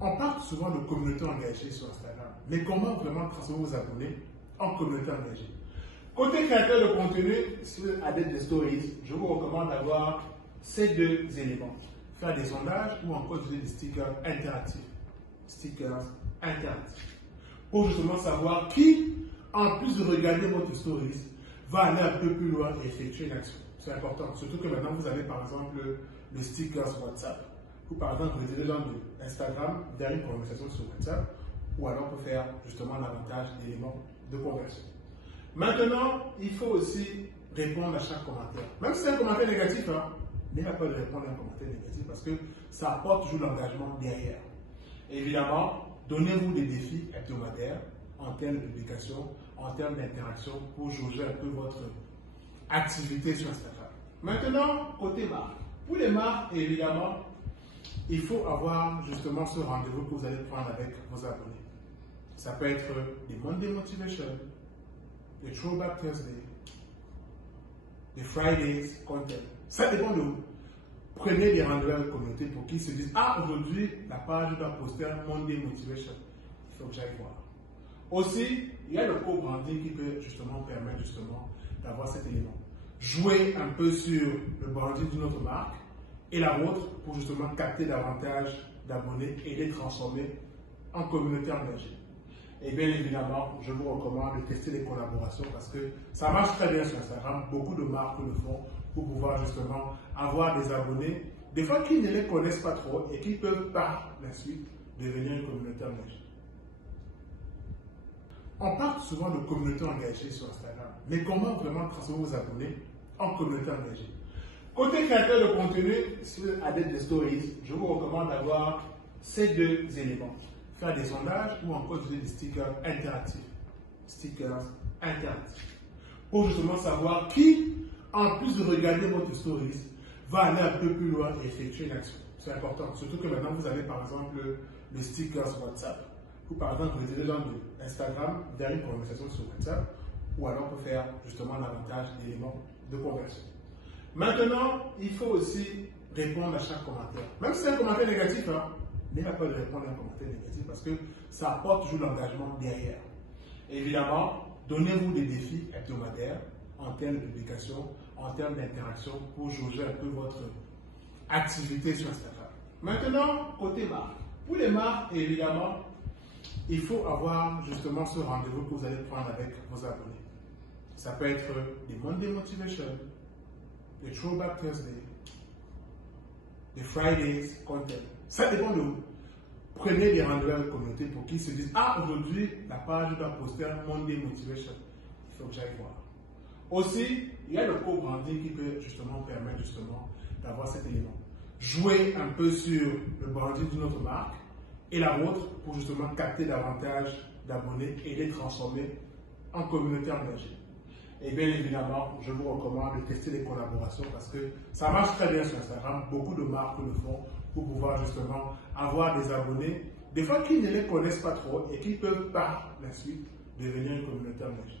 On parle souvent de communauté engagée sur Instagram, mais comment vraiment transformer vos abonnés en communauté engagée? Côté créateur de contenu, à l'aide des stories, je vous recommande d'avoir ces deux éléments. Faire des sondages ou encore utiliser des stickers interactifs. Pour justement savoir qui, en plus de regarder votre stories, va aller un peu plus loin et effectuer une action. C'est important, surtout que maintenant vous avez par exemple le stickers WhatsApp. Ou par exemple, vous retirez l'angle de Instagram vers une conversation sur WhatsApp, ou alors pour faire justement davantage d'éléments de conversion. Maintenant, il faut aussi répondre à chaque commentaire. Même si c'est un commentaire négatif, n'ayez pas peur de répondre à un commentaire négatif parce que ça apporte toujours l'engagement derrière. Évidemment, donnez-vous des défis hebdomadaires en termes de publication, en termes d'interaction pour jauger un peu votre activité sur Instagram. Maintenant, côté marque. Pour les marques, évidemment, il faut avoir justement ce rendez-vous que vous allez prendre avec vos abonnés. Ça peut être des Monday Motivation, des Throwback Thursday, des Fridays Content. Ça dépend de vous. Prenez des rendez-vous avec la communauté pour qu'ils se disent: ah, aujourd'hui, la page doit poster un Monday Motivation. Il faut que j'aille voir. Aussi, il y a le co-branding qui peut justement permettre d'avoir cet élément. Jouer un peu sur le branding d'une autre marque et la vôtre pour justement capter davantage d'abonnés et les transformer en communauté engagée. Et bien évidemment, je vous recommande de tester les collaborations parce que ça marche très bien sur Instagram. Beaucoup de marques le font pour pouvoir justement avoir des abonnés, des fois qui ne les connaissent pas trop et qui peuvent par la suite devenir une communauté engagée. On parle souvent de communauté engagée sur Instagram, mais comment vraiment transformer vos abonnés en communauté engagée? Côté créateur de contenu, à l'aide des stories, je vous recommande d'avoir ces deux éléments. Faire des sondages ou encore utiliser des stickers interactifs. Pour justement savoir qui, en plus de regarder votre stories, va aller un peu plus loin et effectuer une action. C'est important, surtout que maintenant vous avez par exemple le stickers WhatsApp. Ou par exemple, vous retirez l'angle de Instagram vers une conversation sur WhatsApp, ou alors pour faire justement davantage d'éléments de conversion. Maintenant, il faut aussi répondre à chaque commentaire. Même si c'est un commentaire négatif, n'ayez pas peur de répondre à un commentaire négatif parce que ça apporte toujours l'engagement derrière. Évidemment, donnez-vous des défis hebdomadaires en termes de publication, en termes d'interaction pour jauger un peu votre activité sur Instagram. Maintenant, côté marque. Pour les marques, évidemment, il faut avoir justement ce rendez-vous que vous allez prendre avec vos abonnés. Ça peut être des Monday Motivation, des Throwback Thursday, des Fridays Content. Ça dépend de vous. Prenez des rendez-vous avec la communauté pour qu'ils se disent: ah, aujourd'hui, la page doit poster un Monday Motivation. Il faut que j'aille voir. Aussi, il y a le co-branding qui peut justement permettre d'avoir cet élément. Jouer un peu sur le branding d'une autre marque et la vôtre pour justement capter davantage d'abonnés et les transformer en communauté engagée. Et bien évidemment, je vous recommande de tester les collaborations parce que ça marche très bien sur Instagram. Beaucoup de marques le font pour pouvoir justement avoir des abonnés, des fois qui ne les connaissent pas trop et qui peuvent par la suite devenir une communauté engagée.